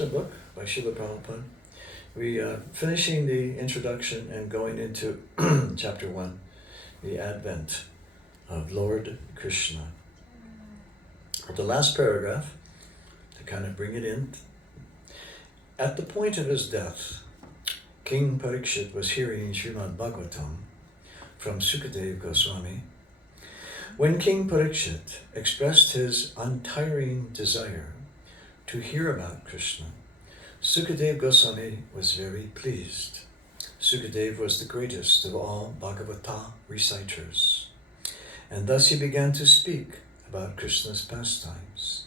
Krishna book by Srila Prabhupada. We are finishing the introduction and going into chapter 1, the advent of Lord Krishna. The last paragraph, to kind of bring it in, at the point of his death, King Parikshit was hearing Srimad Bhagavatam from Sukadeva Goswami. When King Parikshit expressed his untiring desire to hear about Krishna, Sukadeva Goswami was very pleased. Sukadeva was the greatest of all Bhagavata reciters, and thus he began to speak about Krishna's pastimes,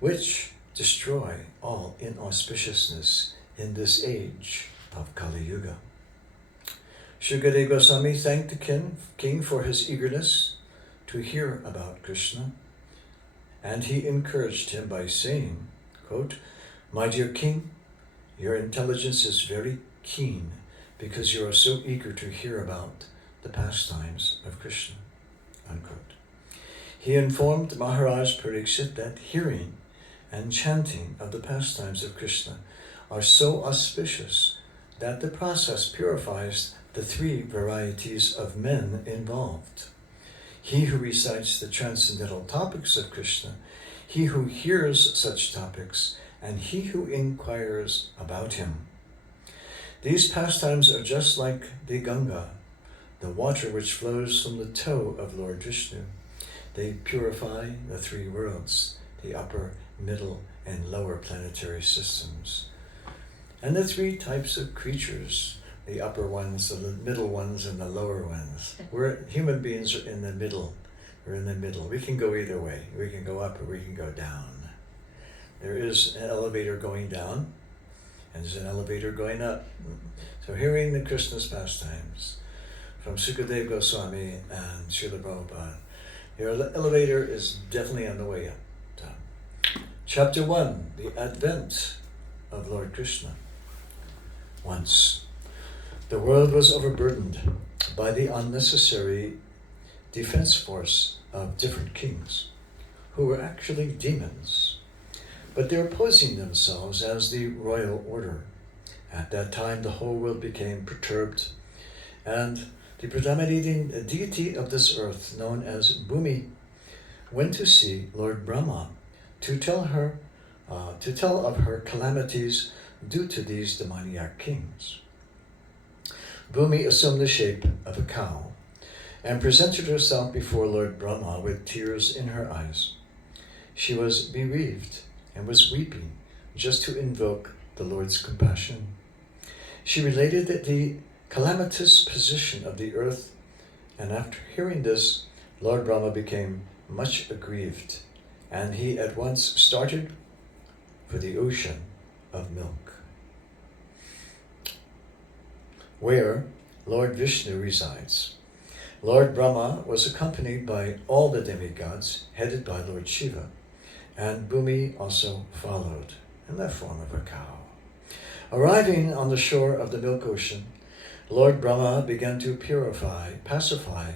which destroy all inauspiciousness in this age of Kali Yuga. Sukadeva Goswami thanked the king for his eagerness to hear about Krishna, and he encouraged him by saying, quote, "My dear king, your intelligence is very keen because you are so eager to hear about the pastimes of Krishna," unquote. He informed Maharaj Parikshit that hearing and chanting of the pastimes of Krishna are so auspicious that the process purifies the three varieties of men involved. He who recites the transcendental topics of Krishna, he who hears such topics, and he who inquires about him. These pastimes are just like the Ganga, the water which flows from the toe of Lord Vishnu. They purify the three worlds, the upper, middle, and lower planetary systems. And the three types of creatures, the upper ones, the middle ones, and the lower ones. Human beings are in the middle. We're in the middle. We can go either way. We can go up or we can go down. There is an elevator going down, and there's an elevator going up. So hearing the Krishna's pastimes from Sukadeva Goswami and Srila Prabhupada, your elevator is definitely on the way up. Chapter 1, the advent of Lord Krishna. Once, the world was overburdened by the unnecessary defense force of different kings, who were actually demons, but they're posing themselves as the royal order. At that time, the whole world became perturbed, and the predominating deity of this earth, known as Bhumi, went to see Lord Brahma to tell of her calamities due to these demoniac kings. Bhumi assumed the shape of a cow and presented herself before Lord Brahma with tears in her eyes. She was bereaved and was weeping just to invoke the Lord's compassion. She related the calamitous position of the earth, and after hearing this, Lord Brahma became much aggrieved, and he at once started for the ocean of milk, where Lord Vishnu resides. Lord Brahma was accompanied by all the demigods, headed by Lord Shiva, and Bhumi also followed in the form of a cow. Arriving on the shore of the milk ocean, Lord Brahma began to pacify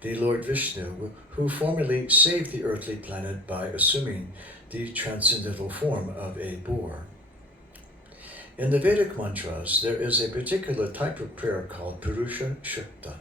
the Lord Vishnu, who formerly saved the earthly planet by assuming the transcendental form of a boar. In the Vedic mantras, there is a particular type of prayer called Purusha Shukta.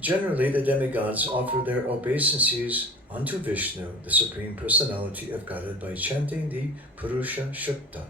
Generally, the demigods offer their obeisances unto Vishnu, the Supreme Personality of Godhead, by chanting the Purusha Shukta.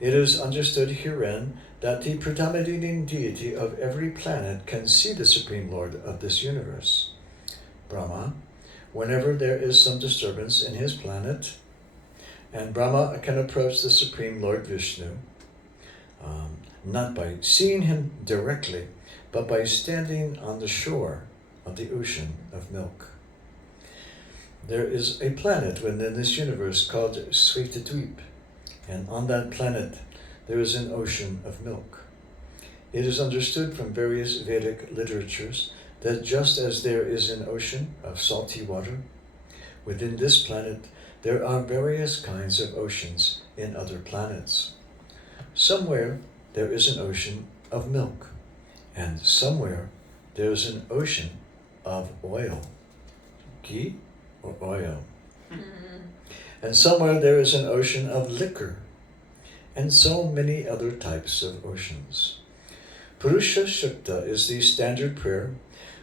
It is understood herein that the predominating deity of every planet can see the Supreme Lord of this universe, Brahma, whenever there is some disturbance in his planet, and Brahma can approach the Supreme Lord Vishnu, not by seeing him directly, but by standing on the shore of the ocean of milk. There is a planet within this universe called Svetadweep, and on that planet there is an ocean of milk. It is understood from various Vedic literatures that just as there is an ocean of salty water, within this planet there are various kinds of oceans in other planets. Somewhere there is an ocean of milk, and somewhere there is an ocean of oil, ghee or oil. And somewhere there is an ocean of liquor, and so many other types of oceans. Purusha Shukta is the standard prayer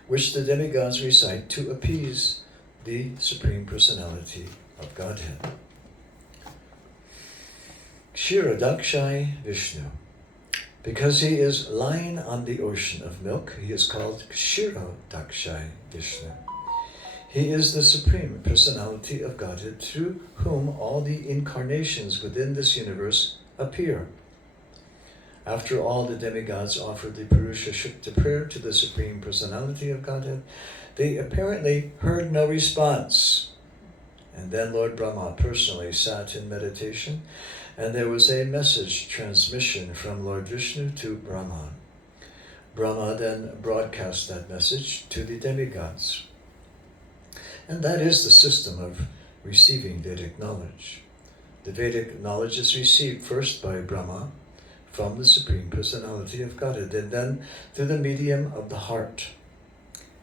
which the demigods recite to appease the Supreme Personality of Godhead. Kshirodakshai Vishnu. Because he is lying on the ocean of milk, he is called Kshirodakshai Vishnu. He is the Supreme Personality of Godhead through whom all the incarnations within this universe appear. After all the demigods offered the Purusha Shukta prayer to the Supreme Personality of Godhead, they apparently heard no response. And then Lord Brahma personally sat in meditation, and there was a message transmission from Lord Vishnu to Brahma. Brahma then broadcast that message to the demigods. And that is the system of receiving Vedic knowledge. The Vedic knowledge is received first by Brahma from the Supreme Personality of Godhead, and then through the medium of the heart.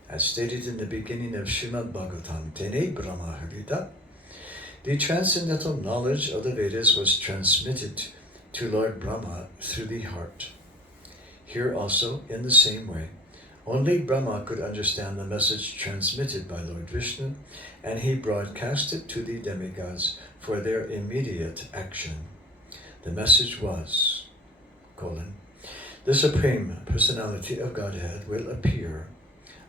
As stated in the beginning of Srimad Bhagavatam, Tene Brahma Harita, the transcendental knowledge of the Vedas was transmitted to Lord Brahma through the heart. Here also, in the same way, only Brahma could understand the message transmitted by Lord Vishnu, and he broadcast it to the demigods for their immediate action. The message was, the Supreme Personality of Godhead will appear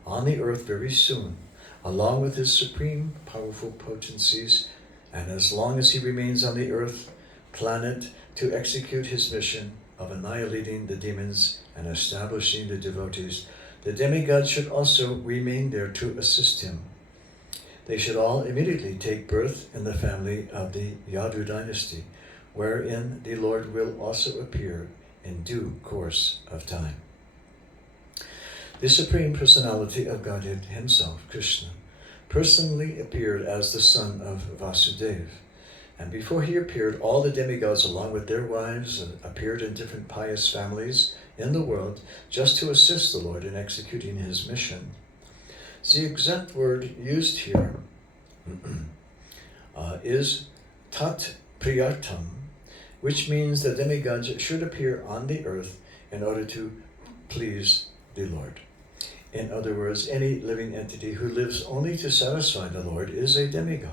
on the earth very soon, along with his supreme powerful potencies, and as long as he remains on the earth planet to execute his mission of annihilating the demons and establishing the devotees, the demigods should also remain there to assist him. They should all immediately take birth in the family of the Yadu dynasty, wherein the Lord will also appear in due course of time. The Supreme Personality of Godhead himself, Krishna, personally appeared as the son of Vasudeva. And before he appeared, all the demigods, along with their wives, appeared in different pious families in the world just to assist the Lord in executing his mission. The exact word used here is tat priyartam, which means the demigods should appear on the earth in order to please the Lord. In other words, any living entity who lives only to satisfy the Lord is a demigod.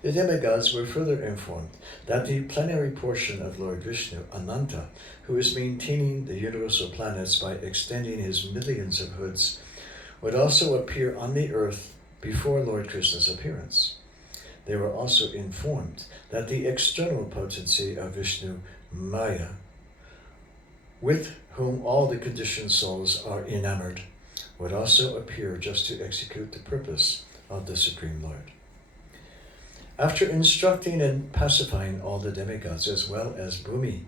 The demigods were further informed that the plenary portion of Lord Vishnu, Ananta, who is maintaining the universal planets by extending his millions of hoods, would also appear on the earth before Lord Krishna's appearance. They were also informed that the external potency of Vishnu, Maya, with whom all the conditioned souls are enamored, would also appear just to execute the purpose of the Supreme Lord. After instructing and pacifying all the demigods as well as Bhumi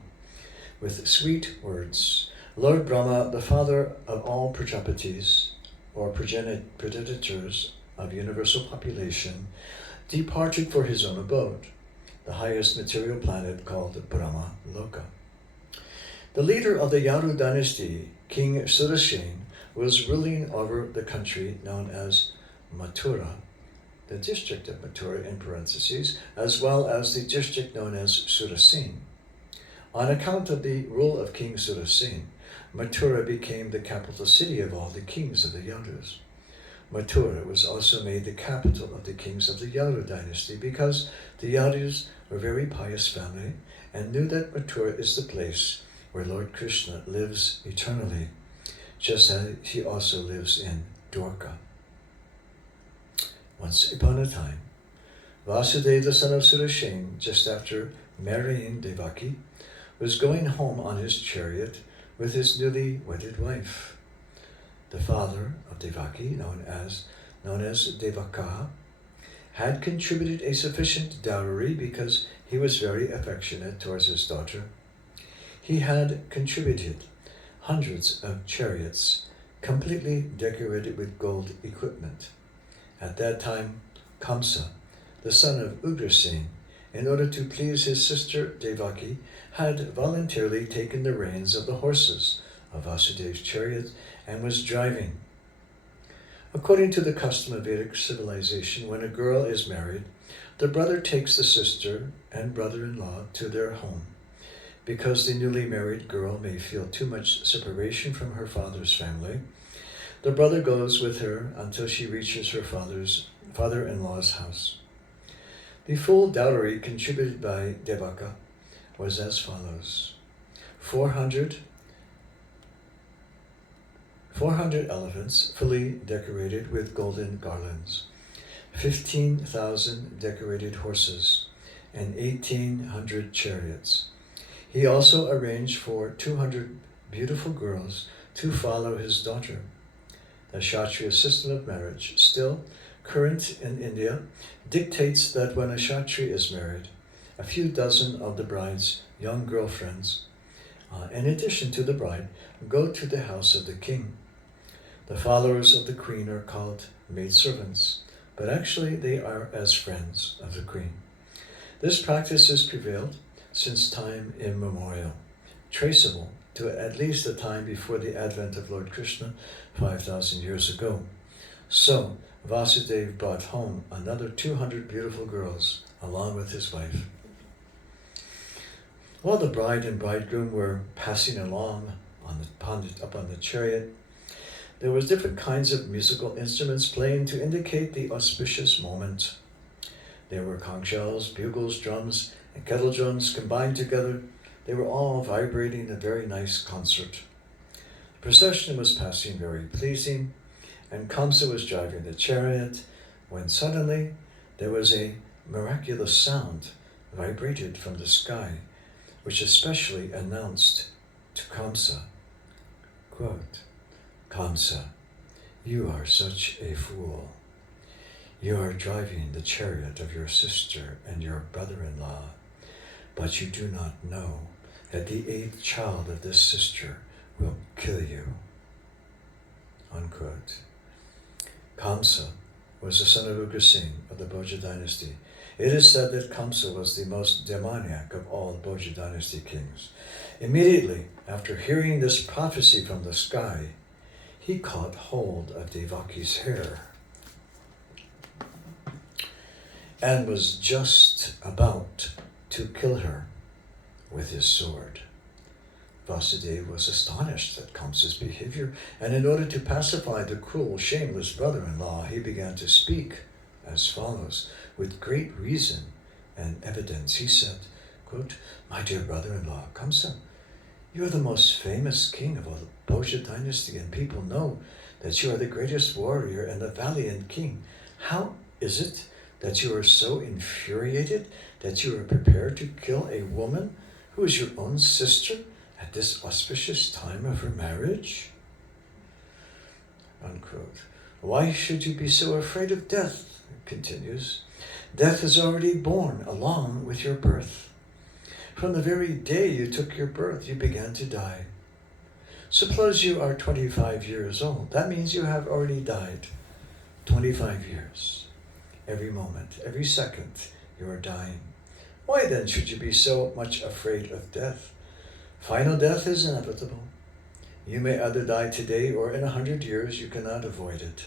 with sweet words, Lord Brahma, the father of all Prajapatis, or progenitors of universal population, departed for his own abode, the highest material planet called Brahma Loka. The leader of the Yadu dynasty, King Surasen, was ruling over the country known as Mathura, the district of Mathura in parentheses, as well as the district known as Surasen. On account of the rule of King Surasen, Mathura became the capital city of all the kings of the Yadus. Mathura was also made the capital of the kings of the Yadu dynasty because the Yadus were a very pious family and knew that Mathura is the place where Lord Krishna lives eternally, just as he also lives in Dwarka. Once upon a time, Vasudeva, the son of Surasen, just after marrying Devaki, was going home on his chariot with his newly wedded wife. The father of Devaki, known as Devaka, had contributed a sufficient dowry because he was very affectionate towards his daughter. He had contributed hundreds of chariots completely decorated with gold equipment. At that time, Kamsa, the son of Ugrasen, in order to please his sister Devaki, had voluntarily taken the reins of the horses of Vasudeva's chariot and was driving. According to the custom of Vedic civilization, when a girl is married, the brother takes the sister and brother-in-law to their home, because the newly married girl may feel too much separation from her father's family, the brother goes with her until she reaches her father-in-law's house. The full dowry contributed by Devaka was as follows: 400 elephants fully decorated with golden garlands, 15,000 decorated horses, and 1,800 chariots. He also arranged for 200 beautiful girls to follow his daughter. The Kshatriya system of marriage, still current in India, dictates that when a Kshatriya is married, a few dozen of the bride's young girlfriends, in addition to the bride, go to the house of the king. The followers of the queen are called maidservants, but actually they are as friends of the queen. This practice has prevailed since time immemorial, traceable to at least the time before the advent of Lord Krishna 5,000 years ago. So, Vasudeva brought home another 200 beautiful girls along with his wife. While the bride and bridegroom were passing along up on the chariot, there was different kinds of musical instruments playing to indicate the auspicious moment. There were conch shells, bugles, drums, and kettle drums combined together. They were all vibrating a very nice concert. The procession was passing very pleasing, and Kamsa was driving the chariot, when suddenly there was a miraculous sound vibrated from the sky, which especially announced to Kamsa, quote, "Kamsa, you are such a fool. You are driving the chariot of your sister and your brother-in-law, but you do not know that the 8th child of this sister will kill you." Unquote. Kamsa was the son of Ugrasen of the Bhoja dynasty. It is said that Kamsa was the most demoniac of all the Bhoja dynasty kings. Immediately after hearing this prophecy from the sky, he caught hold of Devaki's hair and was just about to kill her with his sword. Vasudeva was astonished at Kamsa's behavior, and in order to pacify the cruel, shameless brother-in-law, he began to speak as follows. With great reason and evidence, he said, quote, "My dear brother-in-law, Kamsa, you are the most famous king of all the Bhoja dynasty, and people know that you are the greatest warrior and a valiant king. How is it that you are so infuriated that you are prepared to kill a woman who is your own sister at this auspicious time of her marriage?" Unquote. "Why should you be so afraid of death?" It continues. "Death is already born along with your birth. From the very day you took your birth, you began to die. Suppose you are 25 years old. That means you have already died 25 years. Every moment, every second, you are dying. Why then should you be so much afraid of death? Final death is inevitable. You may either die today or in 100 years. You cannot avoid it.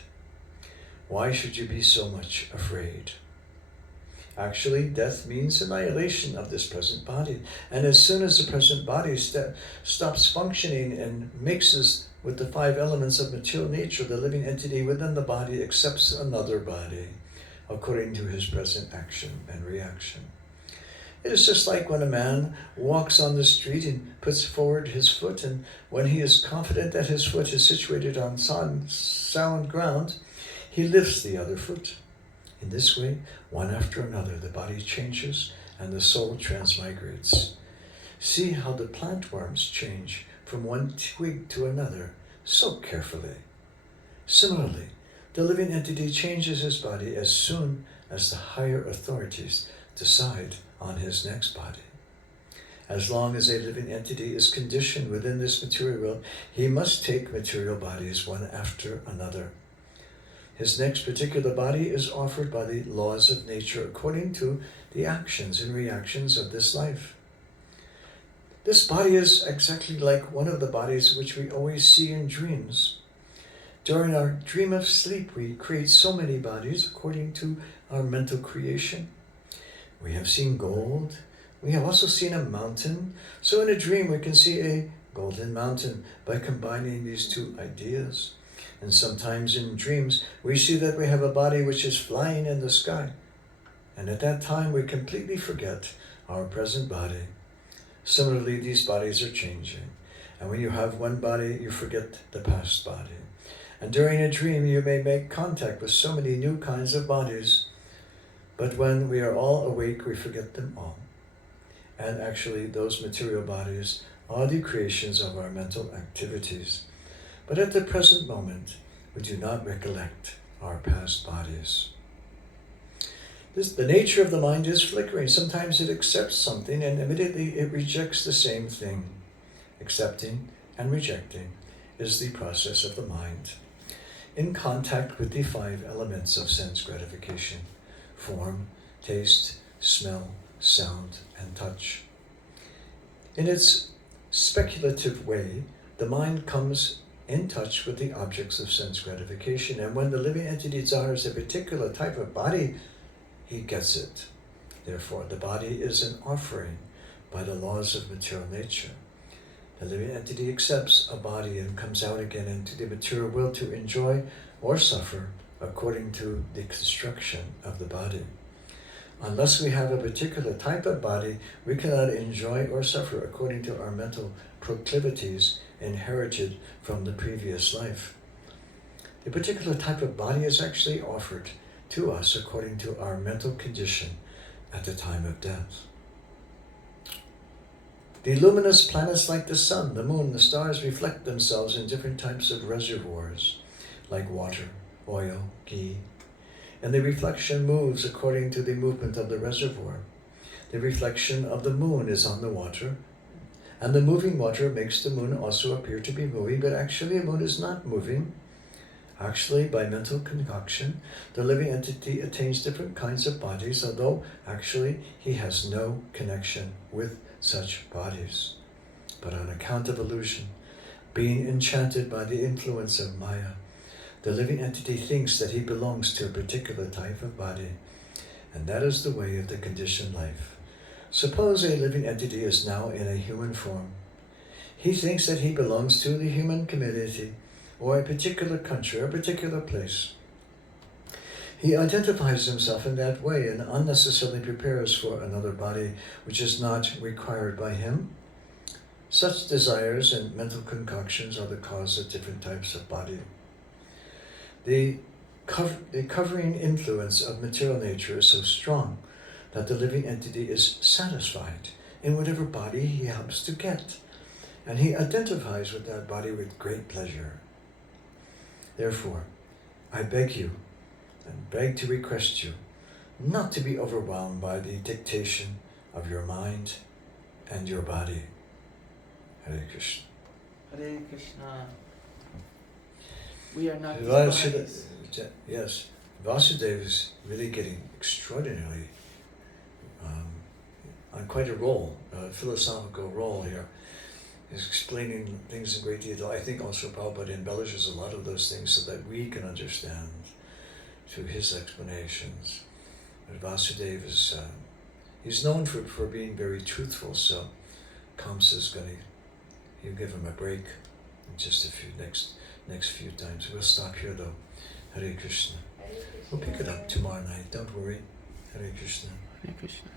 Why should you be so much afraid? Actually, death means annihilation of this present body. And as soon as the present body stops functioning and mixes with the 5 elements of material nature, the living entity within the body accepts another body according to his present action and reaction. It is just like when a man walks on the street and puts forward his foot, and when he is confident that his foot is situated on sound ground, he lifts the other foot. In this way, one after another, the body changes and the soul transmigrates. See how the plant worms change from one twig to another so carefully. Similarly, the living entity changes his body as soon as the higher authorities decide on his next body. As long as a living entity is conditioned within this material world, he must take material bodies one after another. His next particular body is offered by the laws of nature according to the actions and reactions of this life. This body is exactly like one of the bodies which we always see in dreams. During our dream of sleep, we create so many bodies according to our mental creation. We have seen gold, We have also seen a mountain. So in a dream we can see a golden mountain by combining these two ideas. And sometimes in dreams we see that we have a body which is flying in the sky. And at that time we completely forget our present body. Similarly, these bodies are changing. And when you have one body, you forget the past body. And during a dream, you may make contact with so many new kinds of bodies, but when we are all awake, we forget them all. And actually, those material bodies are the creations of our mental activities. But at the present moment, we do not recollect our past bodies. The nature of the mind is flickering. Sometimes it accepts something and immediately it rejects the same thing. Accepting and rejecting is the process of the mind in contact with the 5 elements of sense gratification: form, taste, smell, sound, and touch. In its speculative way, the mind comes in touch with the objects of sense gratification, and when the living entity desires a particular type of body, he gets it. Therefore, the body is an offering by the laws of material nature. The living entity accepts a body and comes out again into the material world to enjoy or suffer according to the construction of the body. Unless we have a particular type of body, we cannot enjoy or suffer according to our mental proclivities inherited from the previous life. The particular type of body is actually offered to us according to our mental condition at the time of death. The luminous planets like the sun, the moon, the stars reflect themselves in different types of reservoirs, like water, oil, ghee, and the reflection moves according to the movement of the reservoir. The reflection of the moon is on the water, and the moving water makes the moon also appear to be moving, but actually the moon is not moving. Actually, by mental concoction, the living entity attains different kinds of bodies, although actually he has no connection with such bodies. But on account of illusion, being enchanted by the influence of Maya, the living entity thinks that he belongs to a particular type of body, and that is the way of the conditioned life. Suppose a living entity is now in a human form. He thinks that he belongs to the human community, or a particular country, or a particular place. He identifies himself in that way and unnecessarily prepares for another body which is not required by him. Such desires and mental concoctions are the cause of different types of body. The covering influence of material nature is so strong that the living entity is satisfied in whatever body he happens to get, and he identifies with that body with great pleasure. Therefore, I beg you, and beg to request you, not to be overwhelmed by the dictation of your mind and your body. Hare Krishna. Hare Krishna. We are not despised. Yes, Vasudeva is really getting extraordinarily on quite a role, a philosophical role here. He's explaining things in great detail. I think also Prabhupada embellishes a lot of those things so that we can understand through his explanations. But Vasudeva is, he's known for being very truthful, so Kamsa's he'll give him a break in just a few next few times. We'll stop here though. Hare Krishna. We'll pick it up tomorrow night. Don't worry. Hare Krishna. Hare Krishna.